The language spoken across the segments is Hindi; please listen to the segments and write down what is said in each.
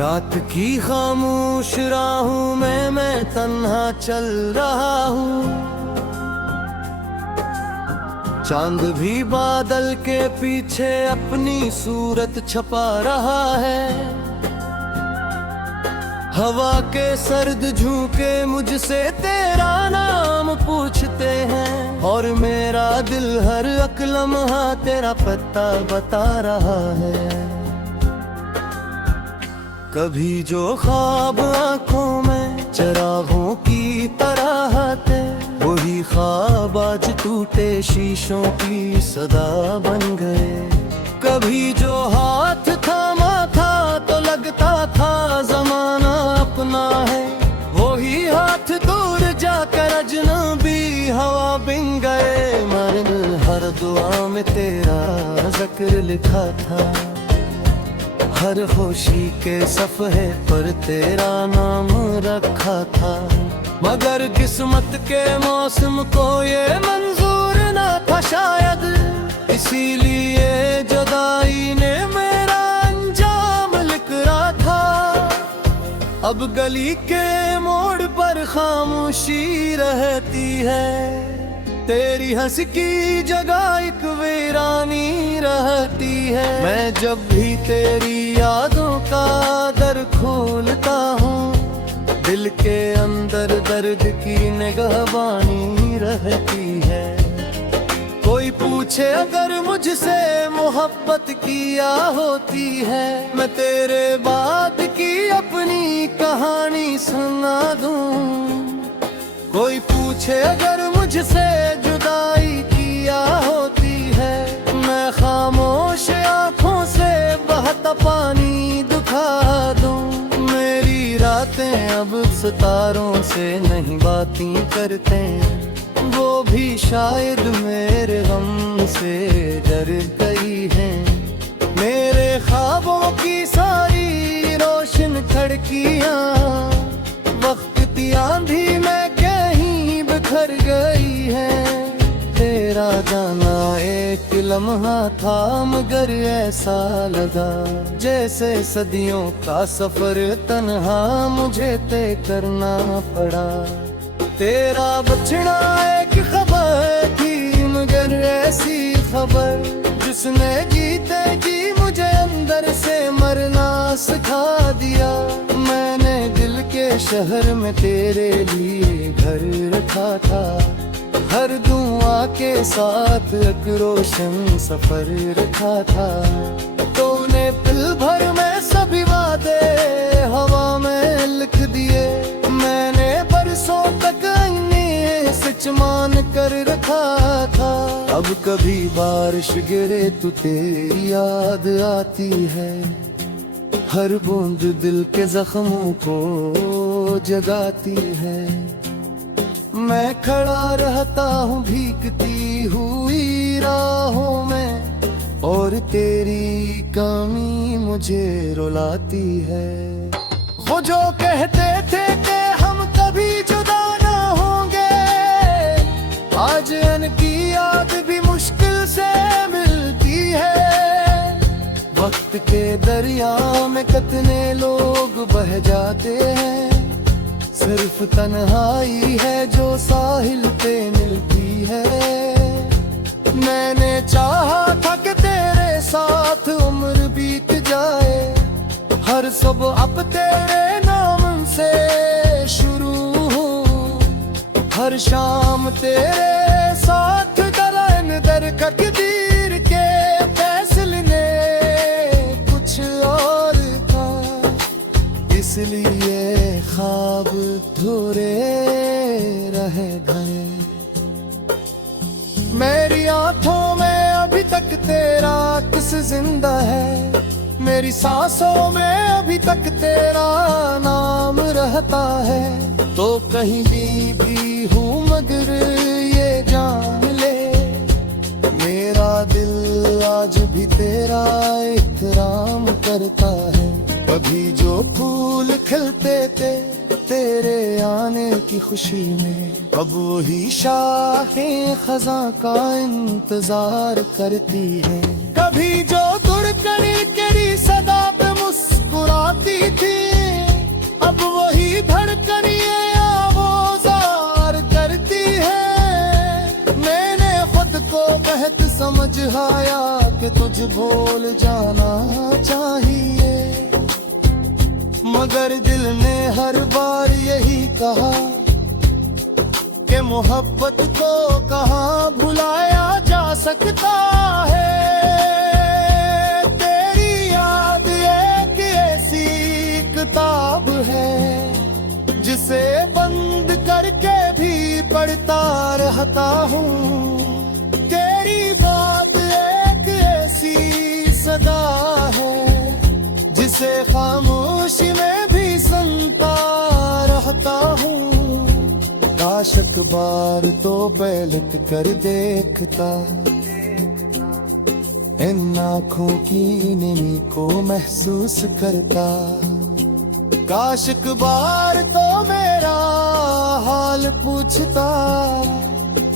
रात की खामोश राहों में मैं तन्हा चल रहा हूँ। चांद भी बादल के पीछे अपनी सूरत छपा रहा है। हवा के सर्द झोंके मुझसे तेरा नाम पूछते हैं, और मेरा दिल हर एक लम्हा तेरा पता बता रहा है। कभी जो ख्वाब आंखों में चिरागों की तरह आते, वही ख्वाब आज टूटे शीशों की सदा बन गए। कभी जो हाथ थामा था तो लगता था जमाना अपना है, वही हाथ दूर जाकर अजनबी हवा बिन गए। मैंने हर दुआ में तेरा जिक्र लिखा था, हर खुशी के सफ़हे पर तेरा नाम रखा था। मगर किस्मत के मौसम को ये मंजूर ना था शायद, इसीलिए जुदाई ने मेरा अंजाम लिख रहा था। अब गली के मोड़ पर खामोशी रहती है, तेरी हंसी की जगह एक वीरानी रहती है। मैं जब भी तेरी यादों का दर खोलता हूँ, दिल के अंदर दर्द की निगहबानी रहती है। कोई पूछे अगर मुझसे मोहब्बत किया होती है, मैं तेरे बाद की अपनी कहानी सुना दूँ। कोई पूछे अगर मुझसे जुदाई किया होती है, मैं खामोश आँखों से बहता पानी दिखा दूँ। मेरी रातें अब सितारों से नहीं बातें करते, वो भी शायद मेरे गम से डर गई हैं। मेरे ख्वाबों की सारी रोशन खिड़कियाँ वक्त की आंधी में कहीं बिखर गई है। तेरा जाना एक लम्हा था, मगर ऐसा लगा जैसे सदियों का सफर तन्हा मुझे तय करना पड़ा। तेरा बचना एक खबर थी, मगर ऐसी खबर जिसने जीते जी मुझे अंदर से मरना सिखा दिया। मैंने दिल के शहर में तेरे लिए घर रखा था, हर दुआ के साथ एक रोशन सफर रखा था। तूने पल भर में सभी वादे हवा में लिख दिए, मैंने बरसों तक इन्हें सच मान कर रखा था। अब कभी बारिश गिरे तो तेरी याद आती है, हर बूंद दिल के जख्मों को जगाती है। मैं खड़ा रहता हूँ भीगती हुई राहों में, और तेरी कमी मुझे रुलाती है। वो जो कहते थे कि हम कभी जुदा ना होंगे, आज उनकी याद भी मुश्किल से मिलती है। वक्त के दरिया में कितने लोग बह जाते हैं, सिर्फ तन्हाई है जो साहिल पे मिलती है। मैंने चाहा था कि तेरे साथ उम्र बीत जाए, हर सब अब तेरे नाम से शुरू हो। हर शाम तेरे साथ दरन दर तकदीर के फैसले ने कुछ और था, इसलिए ख्वाब धुरे रह गए। मेरी आंखों में अभी तक तेरा किस जिंदा है, मेरी सांसों में अभी तक तेरा नाम रहता है। तो कहीं भी हूँ मगर ये जान ले, मेरा दिल आज भी तेरा एहतराम करता है। कभी जो फूल खिलते थे तेरे आने की खुशी में, अब वही शाखें खज़ां का इंतजार करती है। कभी जो दुर्कड़ी सदा पे मुस्कुराती थी, रोज भूल जाना चाहिए, मगर दिल ने हर बार यही कहा कि मोहब्बत को कहाँ भुलाया जा सकता है। तेरी याद एक ऐसी किताब है जिसे बंद करके भी पढ़ता रहता हूँ। तेरी बात एक ऐसी सदा है जिसे खामोशी में भी सुनता रहता हूँ। काश अखबार तो पलट कर देखता, इन आँखों की नमी को महसूस करता। काश अखबार तो मेरा हाल पूछता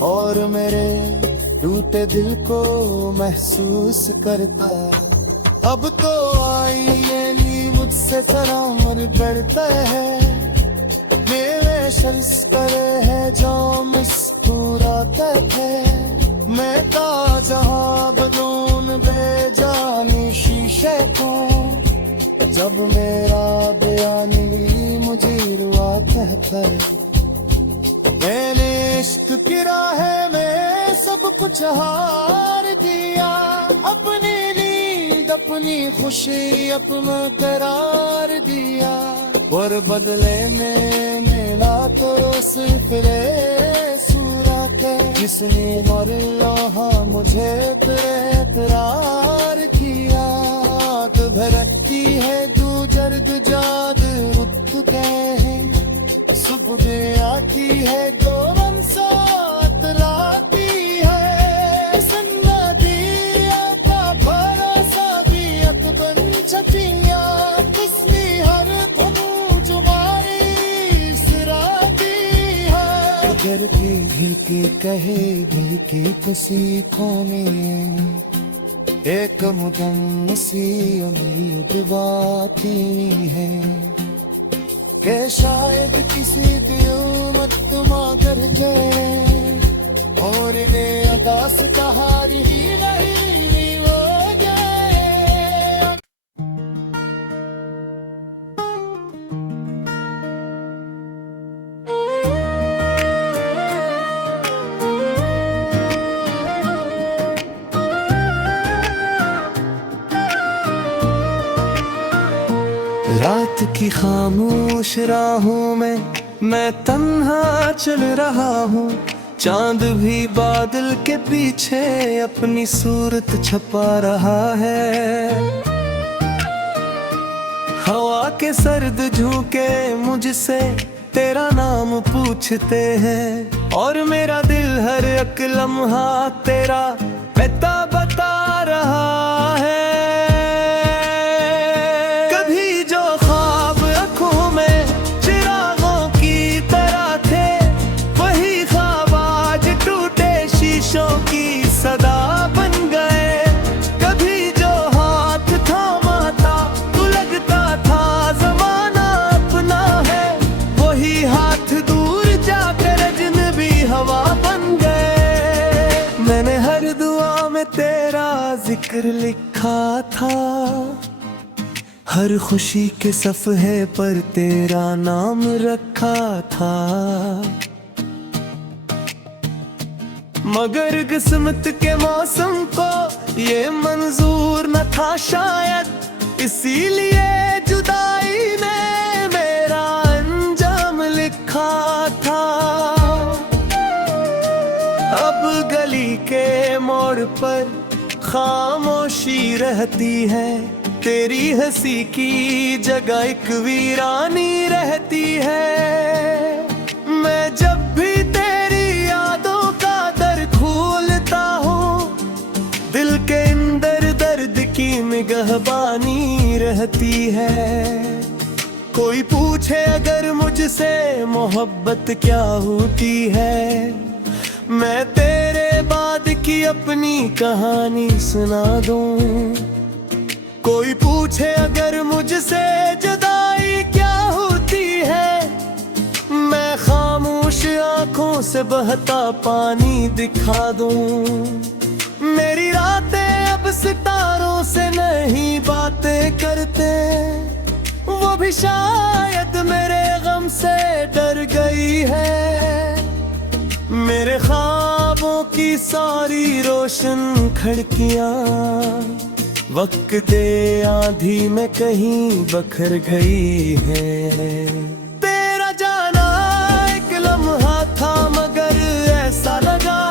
और मेरे टूटे दिल को महसूस करता। अब तो आईने नी मुझसे तरामर करता है, मेरे शर्स करे है जो मुस्कुराते थे। मैं था जहाँ बदून बेजानी शीशे को, जब मेरा बयानी मुझे रुआ कहता है। मैंने इश्क की राह में सब कुछ हार दिया, अपनी नींद अपनी खुशी अपना करार दिया। और बदले में मिला तो सिर्फ सूरत जिसने हर लम्हा मुझे प्यार किया। तो भरकती है तू जर्द जाद रुत गए, सुबह आती है गौरम साथ लाती है। सन्ना दिया का भरोसा भी अकबन छतिया, किसने हर घर के दिल के कहे दिल के किसी कोने, एक मुदम सी उम्मीद बाती है कि शायद किसी दिल मगर जाए और इन्हें अदास कहानी ही नहीं हो जाए। रात की खामोश राहों में मैं तन्हा चल रहा हूँ, चांद भी बादल के पीछे अपनी सूरत छपा रहा है। हवा के सर्द झोंके मुझसे तेरा नाम पूछते हैं और मेरा दिल हर एक लम्हा तेरा पता बता रहा है। सदा बन गए कभी जो हाथ थामा था, तू लगता था जमाना अपना है, वही हाथ दूर जाकर अजनबी हवा बन गए। मैंने हर दुआ में तेरा जिक्र लिखा था, हर खुशी के सफ़हे पर तेरा नाम रखा था। मगर किस्मत के मौसम को ये मंजूर न था शायद, इसीलिए जुदाई ने मेरा अंजाम लिखा था। अब गली के मोड़ पर खामोशी रहती है, तेरी हंसी की जगह एक वीरानी रहती है। मैं जब भी तेरी यादों का दर खोलता हूँ, दिल के अंदर दर्द की निगहबानी रहती है। कोई पूछे अगर मुझसे मोहब्बत क्या होती है, मैं तेरे बाद की अपनी कहानी सुना दूं। कोई पूछे अगर मुझसे जुदाई क्या होती है, मैं खामोश आंखों से बहता पानी दिखा दूं। मेरी रातें अब अब सितारों से नहीं बातें करते, वो भी शायद मेरे गम से डर गई है। मेरे ख्वाबों की सारी रोशन खिड़कियां वक्त दे आंधी में कहीं बखर गई है। तेरा जाना एक लम्हा था मगर ऐसा लगा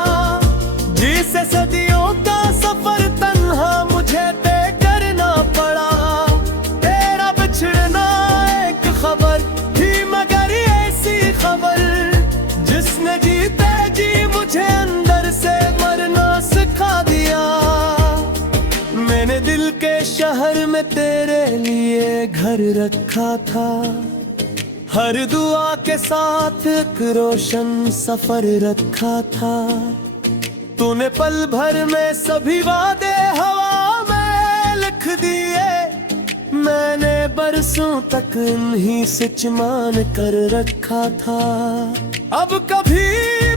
जिसे सदियों का सफर तन्हा मुझे तय करना पड़ा। तेरा बिछड़ना एक खबर थी मगर ऐसी खबर जिसने जीते जी मुझे अंदर से मरना सिखा दिया। मैंने दिल के शहर में तेरे लिए घर रखा था, हर दुआ के साथ एक रोशन सफर रखा था। तूने पल भर में सभी वादे हवा में लिख दिए, मैंने बरसों तक इन्हीं से मान कर रखा था। अब कभी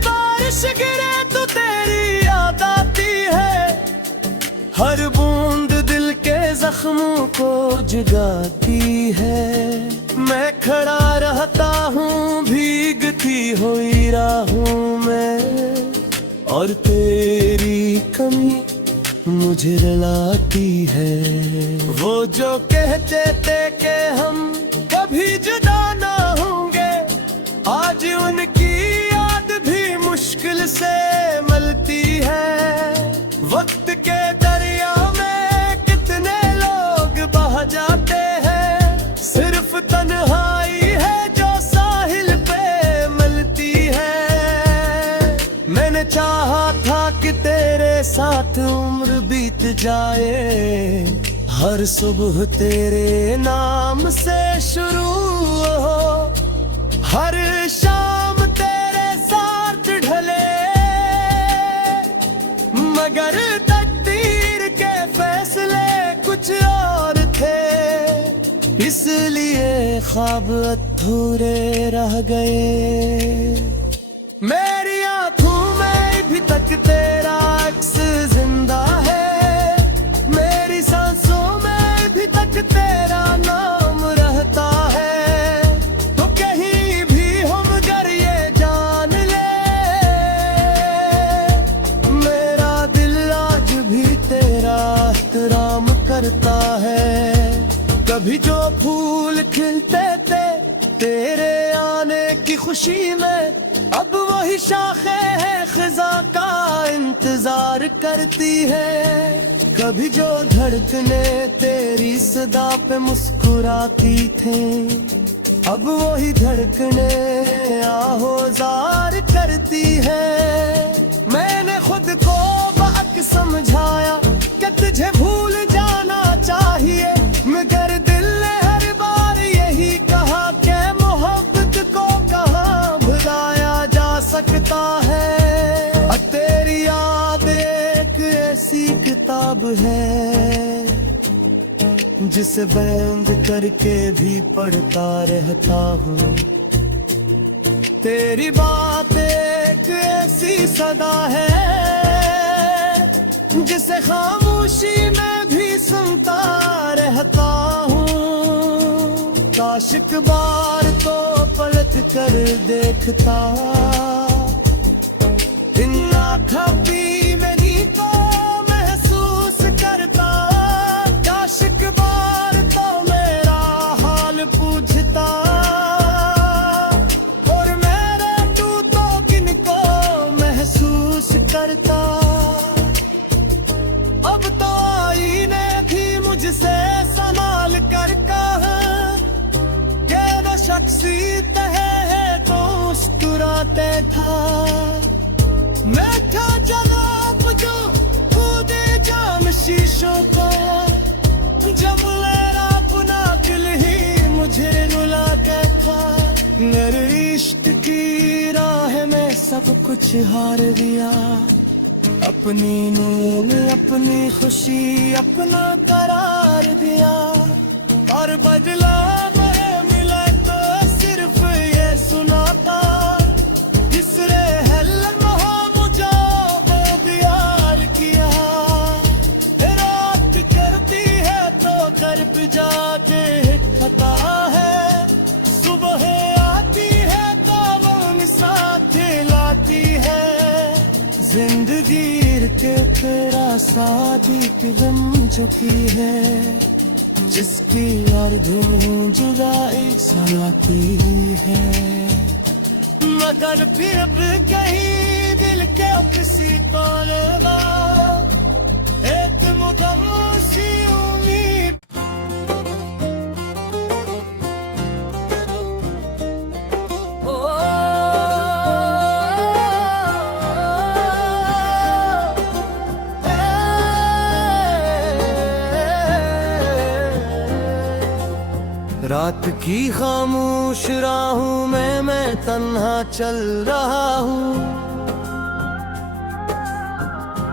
बारिश गिरे तो तेरी याद आती है, हर बूंद दिल के जख्मों को जगाती है। मैं खड़ा रहता हूँ भीगती हुई राहों में, और तेरी कमी मुझे रुलाती है। वो जो कहते थे कि हम कभी जुदा ना होंगे, आज उनकी याद भी मुश्किल से मिलती है। वक्त के दरिया में कितने लोग बह जाते हैं, सिर्फ तन्हाई है जो साहिल पे मिलती है। मैंने चाहा था कि तेरे साथ उम्र बीत जाए, हर सुबह तेरे नाम से शुरू हो, हर शाम तेरे साथ ढले। मगर तकदीर के फैसले कुछ और थे, इसलिए ख्वाब अधूरे रह गए। मेरी आंखों में भी तक तेरा अक्स जिंदा है, मेरी सांसों में भी तक तेरा नाम रहता है। तो कहीं भी हो मगर ये जान ले, मेरा दिल आज भी तेरा एहतराम करता है। कभी जो फूल खिलते थे तेरे आने की खुशी में, अब वही शाखें हैं खिजा का इंतजार करती है। कभी जो धड़कने तेरी सदा पे मुस्कुराती थी, अब वही धड़कने आहोजार करती है। मैंने खुद को बात समझाया कि तुझे भूल जाना चाहिए, मगर दिल ने हर बार यही कहा कि मोहब्बत को कहाँ भुलाया जा सकता है। तेरी याद एक ऐसी किताब है जिसे बंद करके भी पढ़ता रहता हूँ। तेरी बात एक ऐसी सदा है जिसे खामोशी में भी सुनता रहता हूँ। काश एक बार तो पलट कर देखता, इन आँखों में नी को महसूस करता। काश एक बार तो मेरा हाल पूछता, और मेरे तू तो किनको महसूस करता। अब तो आईने थी मुझसे संभाल कर कहा, ये वो शख्सियत है तो मुस्कुराते था। मैं था जनाब जो कूदे जाम शीशों को, जब मेरा अपना दिल ही मुझे रुलाता था। मेरे इश्क की राह में सब कुछ हार दिया, अपनी नींद अपनी खुशी अपना करार दिया। और बदला में मिला तो सिर्फ ये सुनाता, इसरे हल मुझे प्यार किया। तेरा तब जाके खता है, सुबह आती है तो मन साथ लाती है। जिंदगी के तेरा सादिक बन चुकी है, जिसकी यार धुन जुदाई सुनाती है। मगर फिर भी कहीं दिल के किसी तौलवा एक मुकम्मल सी उम्मीद। रात की खामोश राहों में मैं तन्हा चल रहा हूँ,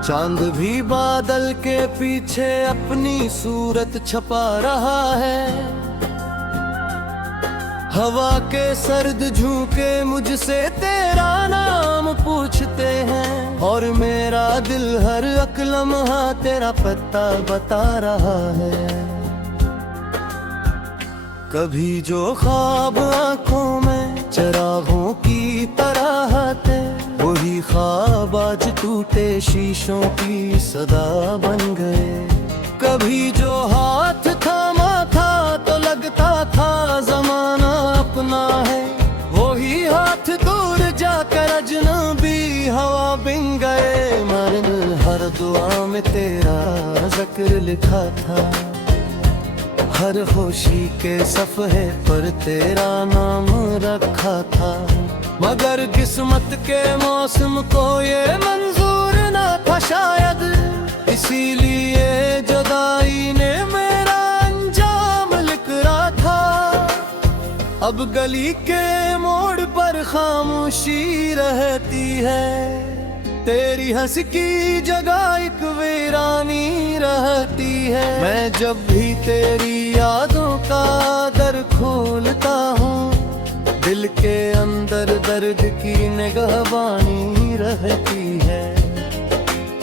चांद भी बादल के पीछे अपनी सूरत छपा रहा है। हवा के सर्द झोंके मुझसे तेरा नाम पूछते हैं, और मेरा दिल हर एक लम्हा तेरा पता बता रहा है। कभी जो ख्वाब आंखों में चिरागों की तरह थे, वही ख्वाब आज टूटे शीशों की सदा बन गए। कभी जो हाथ थामा था तो लगता था जमाना अपना है, वही हाथ दूर जाकर अजनबी हवा बिन गए। मैंने हर दुआ में तेरा जिक्र लिखा था, हर खुशी के सफ़हे पर तेरा नाम रखा था। मगर किस्मत के मौसम को ये मंजूर ना था शायद, इसीलिए जुदाई ने मेरा अंजाम लिख रहा था। अब गली के मोड़ पर खामोशी रहती है, तेरी हंस की जगह एक वीरानी रहती है। मैं जब भी तेरी यादों का दर खोलता हूँ, दिल के अंदर दर्द की निगहबानी रहती है।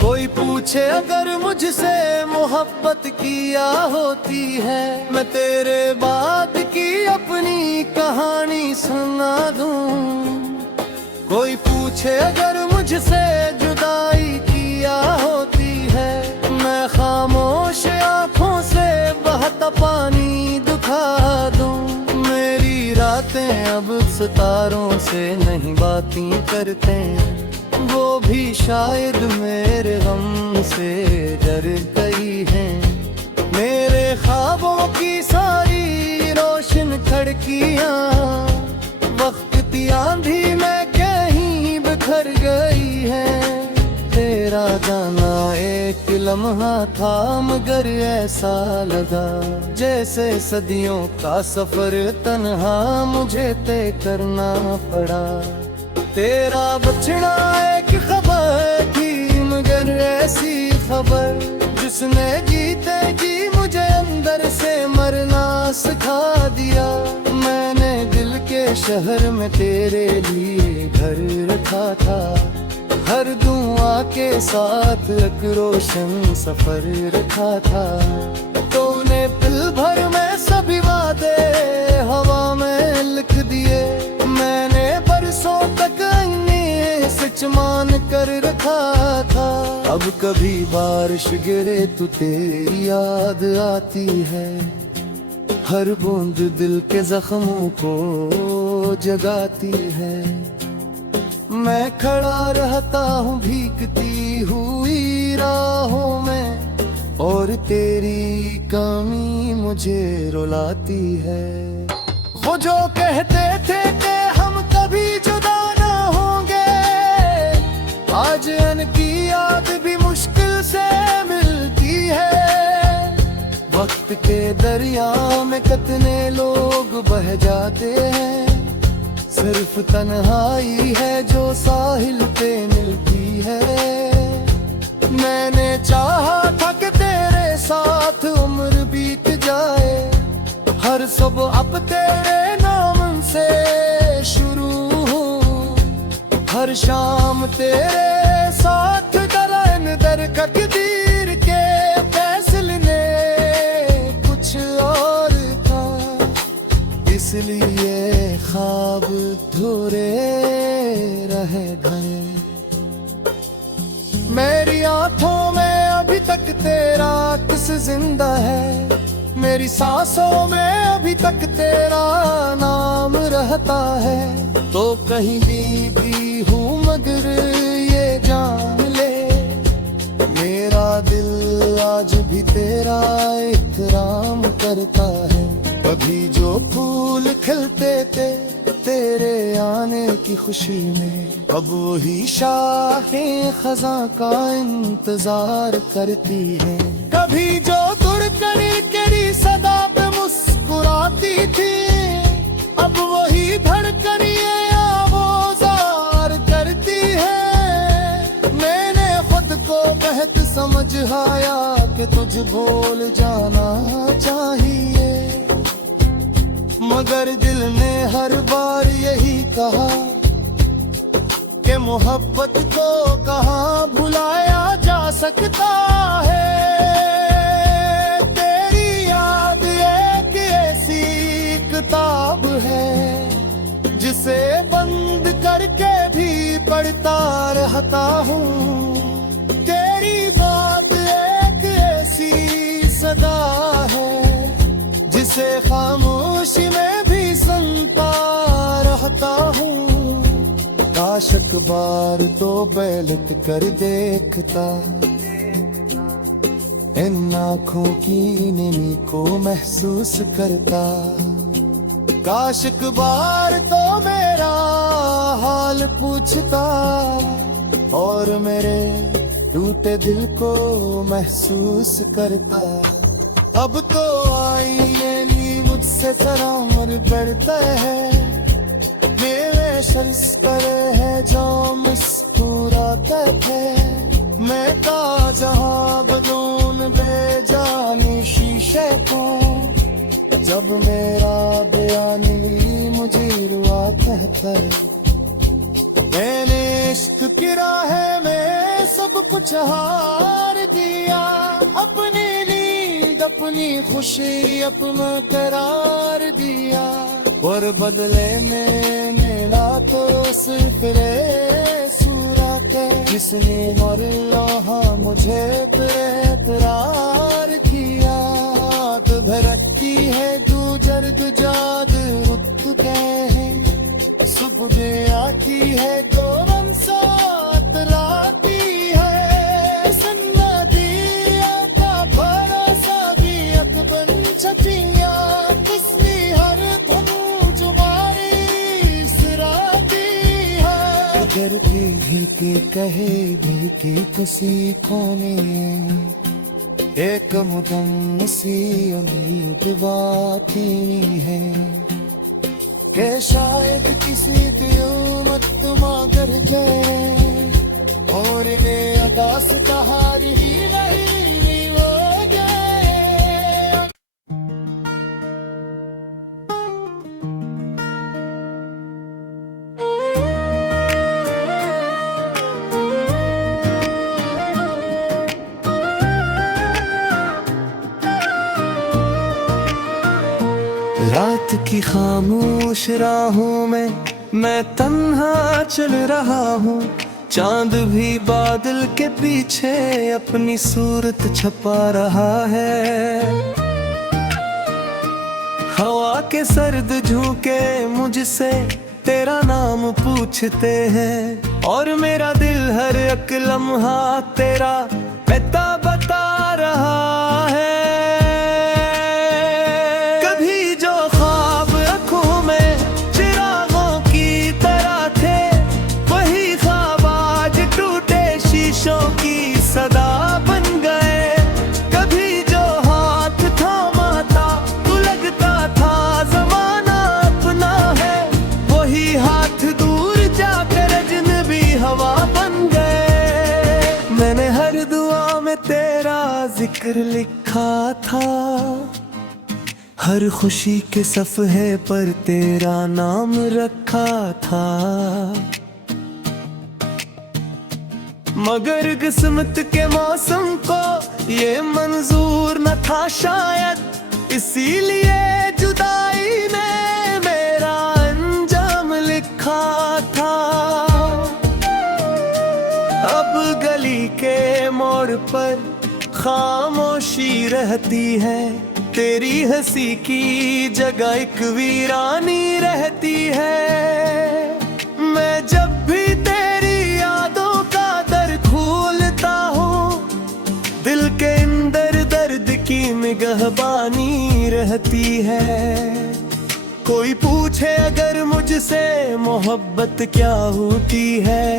कोई पूछे अगर मुझसे मोहब्बत किया होती है, मैं तेरे बाद की अपनी कहानी सुना दूँ। कोई पूछे अगर मुझसे जुदाई किया होती है, मैं खामोश आँखों से बहता पानी दिखा दूँ। मेरी रातें अब सितारों से नहीं बातें करते, वो भी शायद मेरे गम से डर गई हैं। मेरे ख्वाबों की सारी रोशन खिड़कियाँ वक्त की आंधी में कहीं बिखर गई है। तेरा जाना एक लम्हा था, मगर ऐसा लगा जैसे सदियों का सफर तन्हा मुझे तय करना पड़ा। तेरा बचना एक खबर थी, मगर ऐसी खबर जिसने जीते जी मुझे अंदर से मरना सिखा दिया। मैंने दिल के शहर में तेरे लिए घर रखा था, हर दुआ के साथ एक रोशन सफर रखा था। तूने पल भर में सभी वादे हवा में लिख दिए, मैंने बरसों तक इन्हें सच मान कर रखा था। अब कभी बारिश गिरे तो तेरी याद आती है, हर बूंद दिल के जख्मों को जगाती है। मैं खड़ा रहता हूँ भीगती हुई राहों में, और तेरी कमी मुझे रुलाती है। वो जो कहते थे कि हम कभी जुदा ना होंगे, आज उनकी याद भी मुश्किल से मिलती है। वक्त के दरिया में कितने लोग बह जाते हैं, सिर्फ तन्हाई है जो साहिल पे मिलती है। मैंने चाहा था कि तेरे साथ उम्र बीत जाए, हर सुबह अब तेरे नाम से शुरू हो, हर शाम तेरे साथ दर कदीर के फैसले कुछ इसलिए ख्वाब धुरे रह गए। मेरी आंखों में अभी तक तेरा अक्स जिंदा है, मेरी सांसों में अभी तक तेरा नाम रहता है। तो कहीं भी हूँ मगर ये जान ले, मेरा दिल आज भी तेरा एहतराम करता है। कभी जो फूल खिलते थे तेरे आने की खुशी में, अब वही शाखें खज़ां का इंतजार करती है। कभी जो तुड़कनी तेरी सदा पे मुस्कुराती थी, अब वही धड़कनी आवाज़ करती है। मैंने खुद को बेहद समझ आया कि तुझ भूल जाना चाहिए, मगर दिल ने हर बार यही कहा कि मोहब्बत को कहाँ भुलाया जा सकता है। तेरी याद एक ऐसी किताब है जिसे बंद करके भी पढ़ता रहता हूँ। तेरी बात एक ऐसी सदा है जिसे खामोशी में भी सुनता रहता हूँ। काश अखबार तो पलट कर देखता, इन आँखों की नमी को महसूस करता। काश अखबार तो मेरा हाल पूछता और मेरे टूटे दिल को महसूस करता। अब तो आईने नी मुझसे तरामर करता है, मेरे शर्स करे है जो मुस्कुराते थे। मैं का जहाँ बदून बेजानी शीशे को, जब मेरा बयानी मुझे रुआ कहता है। मैंने इश्क की राह में सब कुछ हार दिया, अपनी अपनी खुशी अपना करार दिया, और बदले में मिला तो सिर्फ रे सूरा के, जिसने हर लम्हा मुझे इकरार किया। तो भरती है तू जर्द जाद रुत गए, सुबह आती है गौरम साथ राती है। अगर भी के कहे भी की किसी कोने, एक मुदम सी उम्मीद बाकी है कि शायद किसी क़यामत तुम कर गए और ये अदास कहार ही नहीं हो गए। रात की खामोश राहों में मैं तन्हा चल रहा हूँ, चांद भी बादल के पीछे अपनी सूरत छपा रहा है। हवा के सर्द झोंके मुझसे तेरा नाम पूछते हैं, और मेरा दिल हर एक लम्हा तेरा पता बता रहा है। सदा बन गए, कभी जो हाथ थामा था तू लगता था ज़माना अपना है, वही हाथ दूर जाकर अजनबी हवा बन गए। मैंने हर दुआ में तेरा जिक्र लिखा था, हर खुशी के सफ़हे पर तेरा नाम रखा था, मगर किस्मत के मौसम को ये मंजूर न था शायद, इसीलिए जुदाई ने पर खामोशी रहती है, तेरी हंसी की जगह एक वीरानी रहती है। मैं जब भी तेरी यादों का दर खोलता हूँ, दिल के अंदर दर्द की निगहबानी रहती है। कोई पूछे अगर मुझसे मोहब्बत क्या होती है,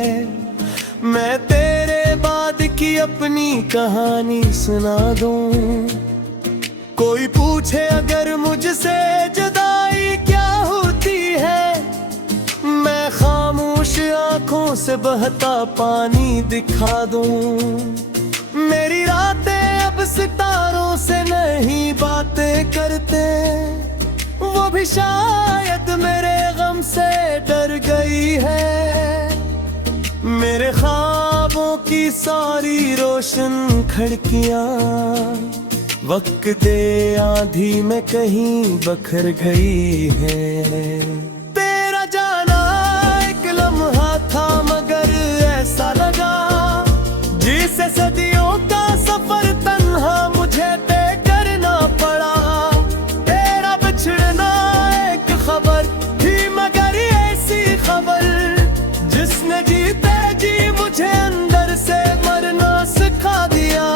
मैं तेरे बाद की अपनी कहानी सुना दूं। कोई पूछे अगर मुझसे जुदाई क्या होती है, मैं खामोश आंखों से बहता पानी दिखा दूं। मेरी रातें अब सितारों से नहीं बातें करते, वो भी शायद मेरे गम से डर गई है। मेरे ख्वाबों की सारी रोशन खिड़कियां वक्त दे आंधी में कहीं बखर गई है। तेरा जाना एक लम्हा था मगर ऐसा लगा जिसे सदियों का सफर तन्हा मुझे तय करना पड़ा। तेरा बिछड़ना एक खबर थी मगर ऐसी खबर जिसने जीते जी मुझे अंदर से मरना सिखा दिया।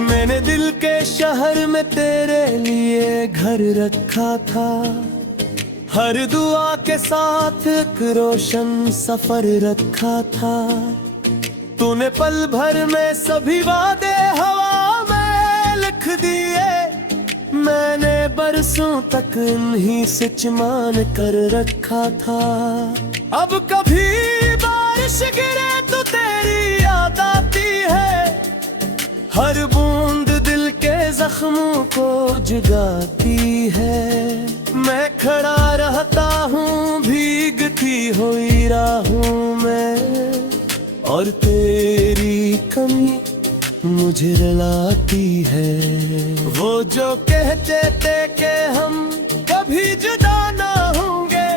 मैंने दिल के शहर में तेरे लिए घर रखा था, हर दुआ के साथ एक रोशन सफर रखा था। तूने पल भर में सभी वादे हवा में लिख दिए, मैंने बरसों तक इन्हीं से चिमान कर रखा था। अब कभी बारिश गिरे तो तेरी याद आती है, हर बूंद दिल के जख्मों को जगाती है। मैं खड़ा रहता हूँ भीगती हुई राहों में, और तेरी कमी मुझे रुलाती है। वो जो कहते थे कि हम कभी जुदा ना होंगे,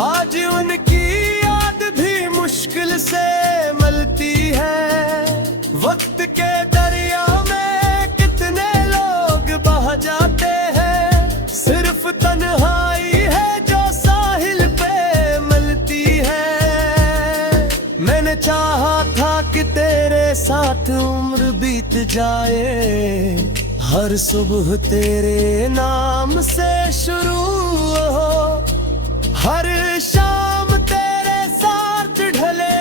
आज उनकी याद भी मुश्किल से मिलती है। वक्त के दरिया में कितने लोग बह जाते हैं, सिर्फ तन्हाई है जो साहिल पे मिलती है। मैंने चाहा था कि तेरे साथ उम्र बीत जाए, हर सुबह तेरे नाम से शुरू हो, हर शाम तेरे साथ ढले।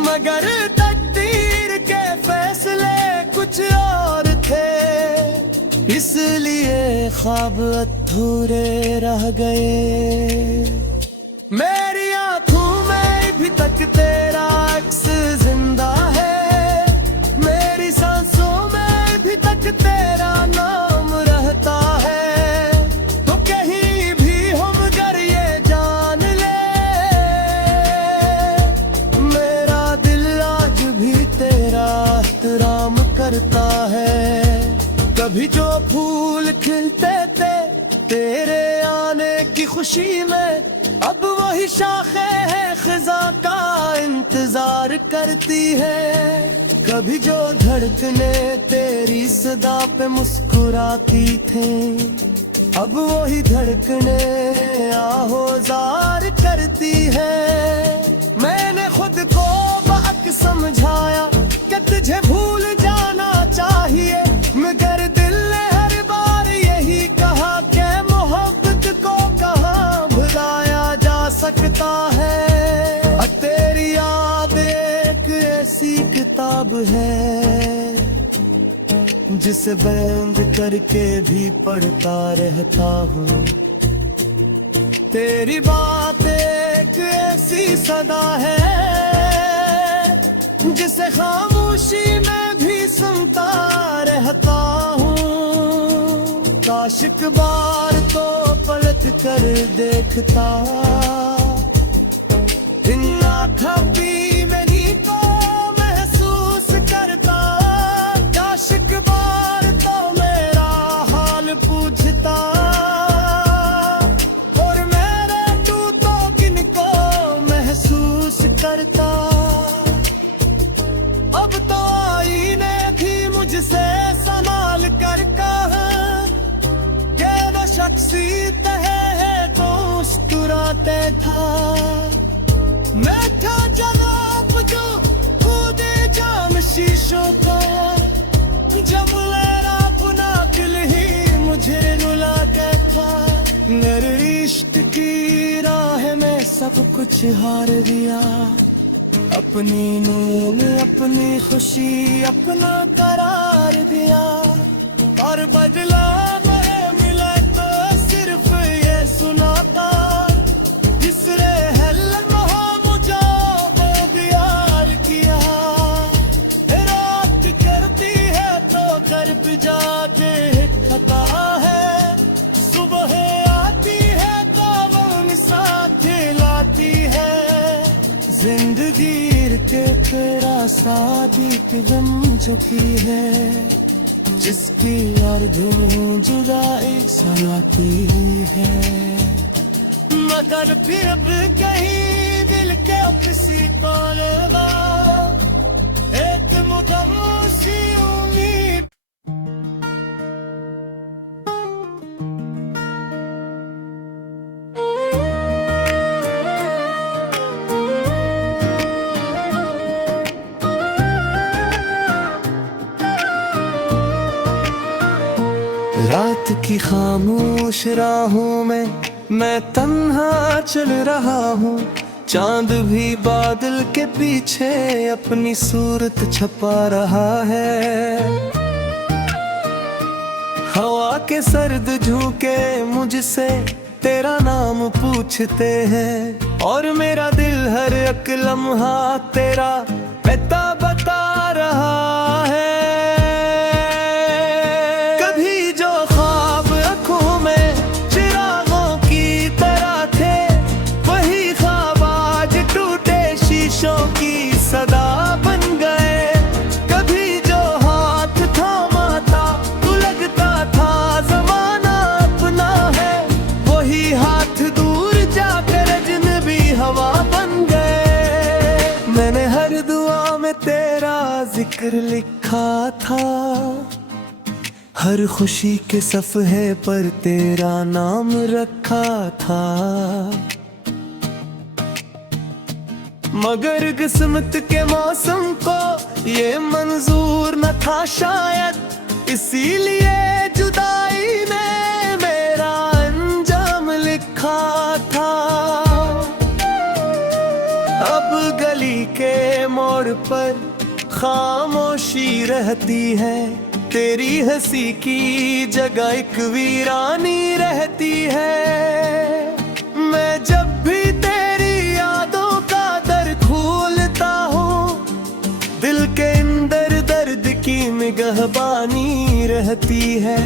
मगर तकदीर के फैसले कुछ और थे, इसलिए ख्वाब अधूरे रह गए। मेरी आंखों में भी तक तेरा अक्स जिंदा है, मेरी सांसों में भी तक तेरा नाम रहता है। तो कहीं भी हो मगर ये जान ले, मेरा दिल आज भी तेरा एहतराम करता है। कभी जो फूल खिलते थे तेरे आने की खुशी में, अब वही शाखें हैं खिजा का इंतजार करती है। कभी जो धड़कने तेरी सदा पे मुस्कुराती थे, अब वही धड़कने आहोजार करती है। मैंने खुद को बात समझाया कि तुझे भूल जाना चाहिए, मगर दिल ने हर बार यही कहा कि मोहब्बत को कहाँ भुलाया जा सकता है। तेरी याद एक ऐसी किताब है जिसे बंद करके भी पढ़ता रहता हूँ। तेरी बात एक ऐसी सदा है जिसे खामोशी में भी सुनता रहता हूँ। काश एक बार तो पलट कर देखता, इन आँखों में नी को महसूस करता। काश एक बार तो मेरा हाल पूछता, और मेरे तू तो किनको महसूस करता। टैक्सी तहे है तो मुस्कुराते था। मैं था जनाब जो कूदे जाम शीशों का, जब मेरा अपना दिल ही मुझे रुलाता था। मेरे इश्क की राह में सब कुछ हार दिया, अपनी नींद अपनी खुशी अपना करार दिया। और बदला में मिला तो सिर्फ ये सुनाता, जिसने हल्म हो मुझे ओ प्यार किया। रात करती है तो कर पे जाके खता है, सुबह आती है तो वो साथ लाती है। जिंदगी के तेरा सादीक बन चुकी है, जिसकी और धुन जुदाई सुनाती है। मगर फिर अब कहीं दिल के किसी कोने में एक मुकम्मल सी उम्मीद। रात की खामोश राहों में मैं तन्हा चल रहा हूँ, चांद भी बादल के पीछे अपनी सूरत छपा रहा है। हवा के सर्द झोंके मुझसे तेरा नाम पूछते हैं, और मेरा दिल हर एक लम्हा तेरा पता बता रहा है। की सदा बन गए, कभी जो हाथ थामा था तो लगता था जमाना अपना है, वही हाथ दूर जाकर अजनबी हवा बन गए। मैंने हर दुआ में तेरा जिक्र लिखा था, हर खुशी के सफ़हे पर तेरा नाम रखा था। मगर किस्मत के मौसम को ये मंजूर न था शायद, इसीलिए जुदाई ने मेरा अंजाम लिखा था। अब गली के मोड़ पर खामोशी रहती है, तेरी हंसी की जगह एक वीरानी रहती है। मैं जब भी तेरी यादों का दर खोलता हूँ, दिल के अंदर दर्द की निगहबानी रहती है।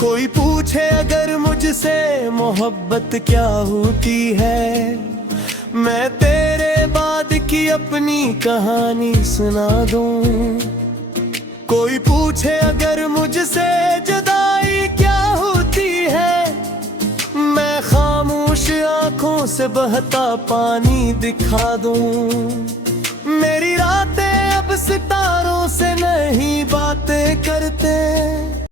कोई पूछे अगर मुझसे मोहब्बत क्या होती है, मैं तेरे बाद की अपनी कहानी सुना दूँ। कोई पूछे अगर मुझसे जुदाई क्या होती है, मैं खामोश आंखों से बहता पानी दिखा दूं। मेरी रातें अब सितारों से नहीं बातें करते,